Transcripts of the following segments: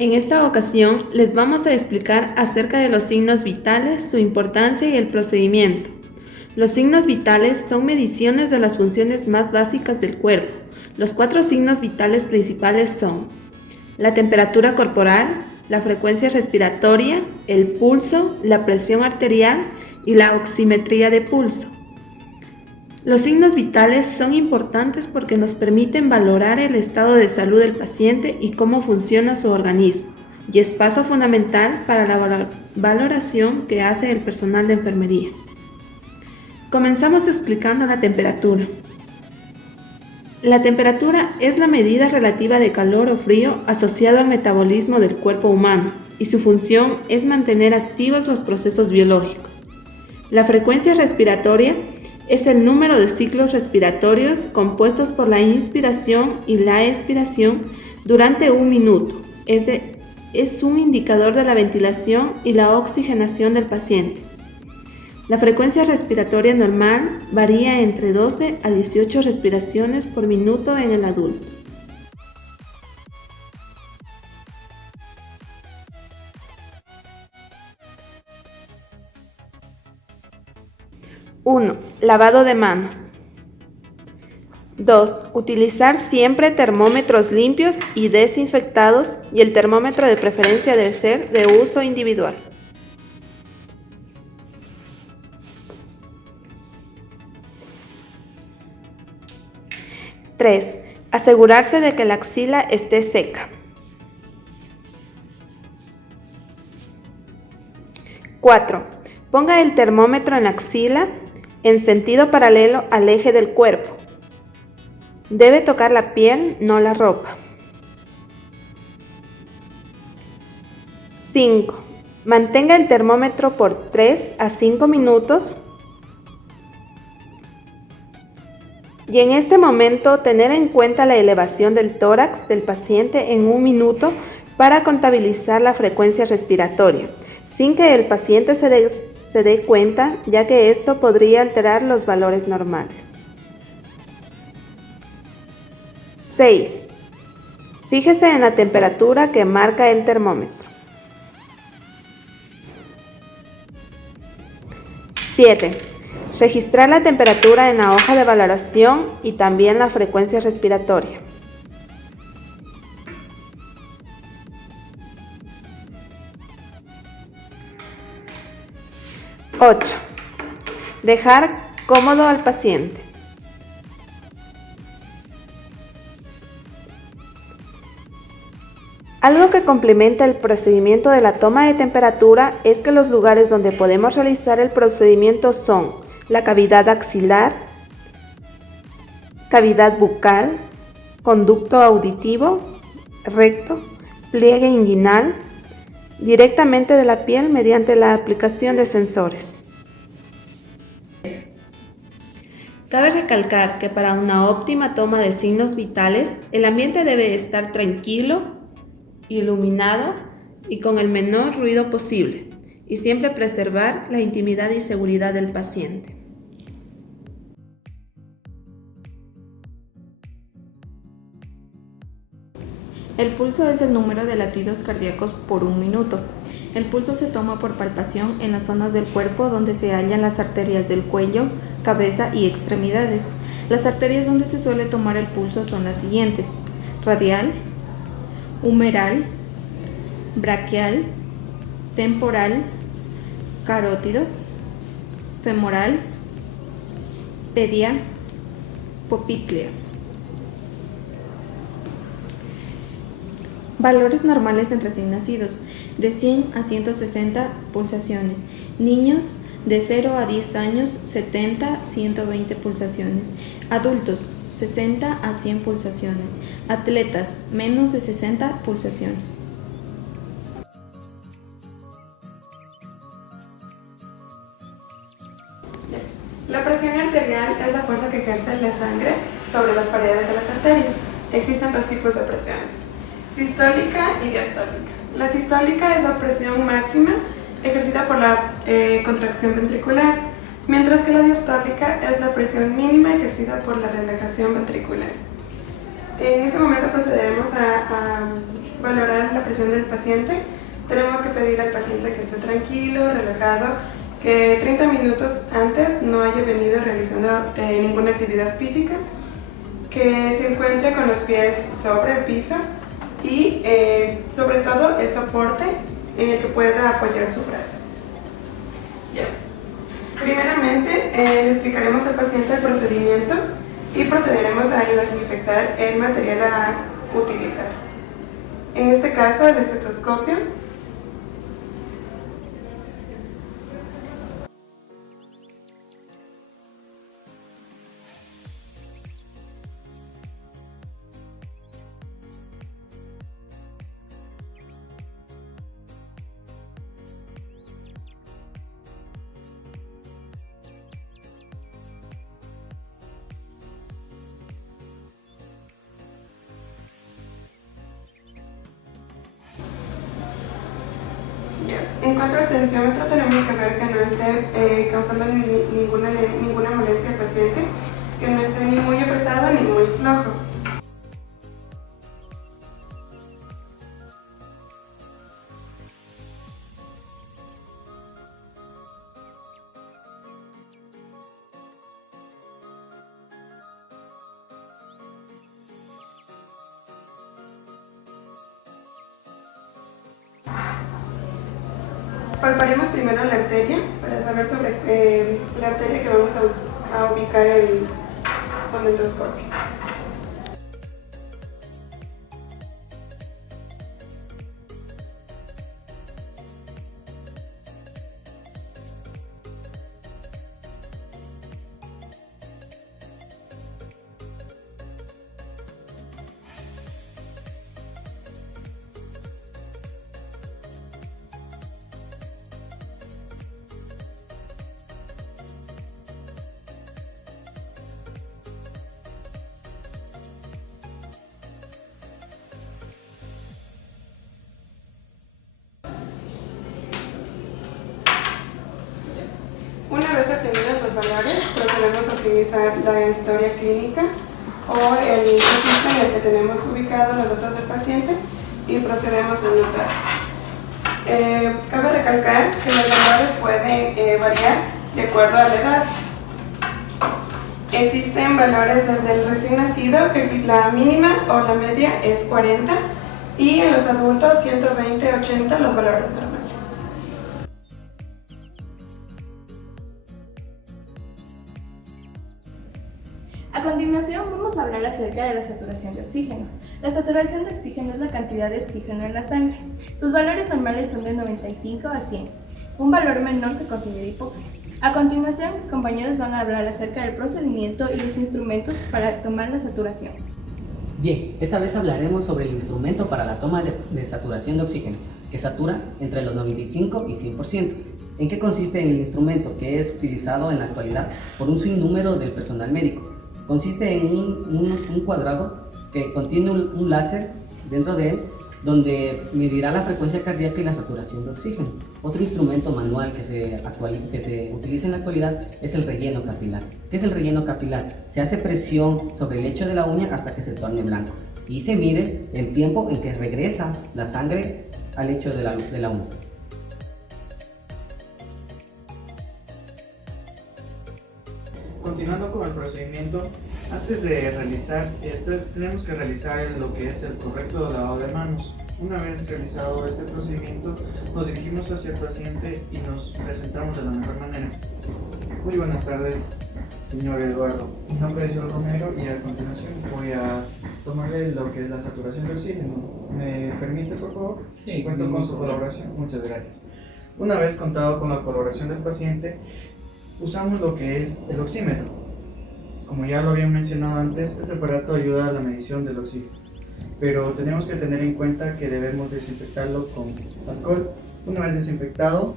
En esta ocasión les vamos a explicar acerca de los signos vitales, su importancia y el procedimiento. Los signos vitales son mediciones de las funciones más básicas del cuerpo. Los 4 signos vitales principales son la temperatura corporal, la frecuencia respiratoria, el pulso, la presión arterial y la oximetría de pulso. Los signos vitales son importantes porque nos permiten valorar el estado de salud del paciente y cómo funciona su organismo, y es paso fundamental para la valoración que hace el personal de enfermería. Comenzamos explicando la temperatura. La temperatura es la medida relativa de calor o frío asociado al metabolismo del cuerpo humano, y su función es mantener activos los procesos biológicos. La frecuencia respiratoria es el número de ciclos respiratorios compuestos por la inspiración y la expiración durante un minuto. Es un indicador de la ventilación y la oxigenación del paciente. La frecuencia respiratoria normal varía entre 12 a 18 respiraciones por minuto en el adulto. (1) Lavado de manos. 2. Utilizar siempre termómetros limpios y desinfectados, y el termómetro de preferencia debe ser de uso individual. 3. Asegurarse de que la axila esté seca. 4. Ponga el termómetro en la axila en sentido paralelo al eje del cuerpo. Debe tocar la piel, no la ropa. 5. Mantenga el termómetro por 3 a 5 minutos. Y en este momento tener en cuenta la elevación del tórax del paciente en un minuto para contabilizar la frecuencia respiratoria, sin que el paciente se dé cuenta, ya que esto podría alterar los valores normales. 6. Fíjese en la temperatura que marca el termómetro. 7. Registrar la temperatura en la hoja de valoración y también la frecuencia respiratoria. 8. Dejar cómodo al paciente. Algo que complementa el procedimiento de la toma de temperatura es que los lugares donde podemos realizar el procedimiento son la cavidad axilar, cavidad bucal, conducto auditivo, recto, pliegue inguinal, directamente de la piel mediante la aplicación de sensores. Cabe recalcar que para una óptima toma de signos vitales, el ambiente debe estar tranquilo, iluminado y con el menor ruido posible, y siempre preservar la intimidad y seguridad del paciente. El pulso es el número de latidos cardíacos por un minuto. El pulso se toma por palpación en las zonas del cuerpo donde se hallan las arterias del cuello, cabeza y extremidades. Las arterias donde se suele tomar el pulso son las siguientes: radial, humeral, braquial, temporal, carótido, femoral, pedia, popliteo. Valores normales en recién nacidos: de 100 a 160 pulsaciones. Niños de 0 a 10 años, 70 a 120 pulsaciones. Adultos, 60 a 100 pulsaciones. Atletas, menos de 60 pulsaciones. La presión arterial es la fuerza que ejerce la sangre sobre las paredes de las arterias. Existen 2 tipos de presiones: sistólica y diastólica. La sistólica es la presión máxima ejercida por la contracción ventricular, mientras que la diastólica es la presión mínima ejercida por la relajación ventricular. En este momento procederemos a valorar la presión del paciente, tenemos que pedirle al paciente que esté tranquilo, relajado, que 30 minutos antes no haya venido realizando ninguna actividad física, que se encuentre con los pies sobre el piso y sobre todo el soporte en el que pueda apoyar su brazo. Ya. Primeramente le explicaremos al paciente el procedimiento y procederemos a desinfectar el material a utilizar. En este caso el estetoscopio. En cuanto al tensiómetro, tenemos que ver que no esté causando ninguna molestia al paciente, que no esté ni muy apretado ni muy flojo. Palparemos primero la arteria para saber sobre la arteria que vamos a ubicar con el endoscopio. Una vez obtenidos los valores, procedemos a utilizar la historia clínica o el registro en el que tenemos ubicados los datos del paciente y procedemos a anotar. Cabe recalcar que los valores pueden variar de acuerdo a la edad. Existen valores desde el recién nacido, que la mínima o la media es 40, y en los adultos 120, 80 los valores normales. A continuación vamos a hablar acerca de la saturación de oxígeno. La saturación de oxígeno es la cantidad de oxígeno en la sangre. Sus valores normales son de 95 a 100. Un valor menor se considera hipoxia. A continuación, mis compañeros van a hablar acerca del procedimiento y los instrumentos para tomar la saturación. Bien, esta vez hablaremos sobre el instrumento para la toma de saturación de oxígeno, que satura entre los 95 y 100%. ¿En qué consiste el instrumento que es utilizado en la actualidad por un sinnúmero del personal médico? Consiste en un cuadrado que contiene un láser dentro de él, donde medirá la frecuencia cardíaca y la saturación de oxígeno. Otro instrumento manual que se utiliza en la actualidad es el relleno capilar. ¿Qué es el relleno capilar? Se hace presión sobre el lecho de la uña hasta que se torne blanco y se mide el tiempo en que regresa la sangre al lecho de la uña. Continuando con el procedimiento, antes de realizar tenemos que realizar lo que es el correcto lavado de manos. Una vez realizado este procedimiento, nos dirigimos hacia el paciente y nos presentamos de la mejor manera. Muy buenas tardes, señor Eduardo. Mi nombre es Joel Romero y a continuación voy a tomarle lo que es la saturación de oxígeno. ¿Me permite, por favor? Sí. Cuento con su colaboración. Muchas gracias. Una vez contado con la colaboración del paciente, usamos lo que es el oxímetro. Como ya lo habían mencionado antes, este aparato ayuda a la medición del oxígeno, pero tenemos que tener en cuenta que debemos desinfectarlo con alcohol. Una vez desinfectado,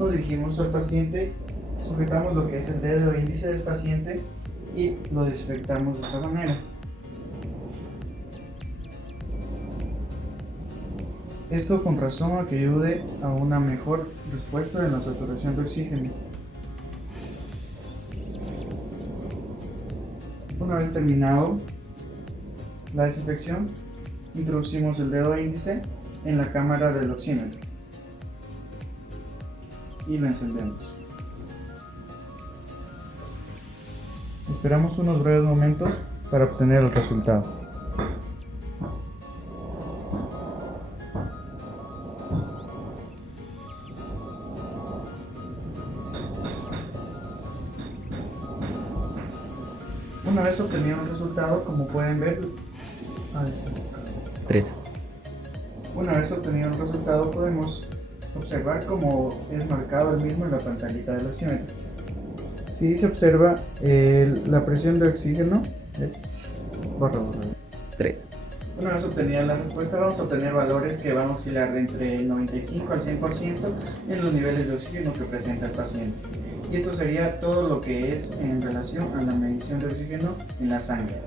nos dirigimos al paciente, sujetamos lo que es el dedo índice del paciente y lo desinfectamos de esta manera. Esto con razón a que ayude a una mejor respuesta de la saturación de oxígeno. Una vez terminado la desinfección, Introducimos el dedo índice en la cámara del oxímetro y lo encendemos. Esperamos unos breves momentos para obtener el resultado. Una vez obtenido el resultado, como pueden ver, 3. una vez obtenido el resultado podemos observar cómo es marcado el mismo en la pantallita del oxímetro. Si se observa, la presión de oxígeno es borra. 3. Una vez obtenida la respuesta, vamos a obtener valores que van a oscilar de entre el 95 al 100% en los niveles de oxígeno que presenta el paciente. Y esto sería todo lo que es en relación a la medición de oxígeno en la sangre.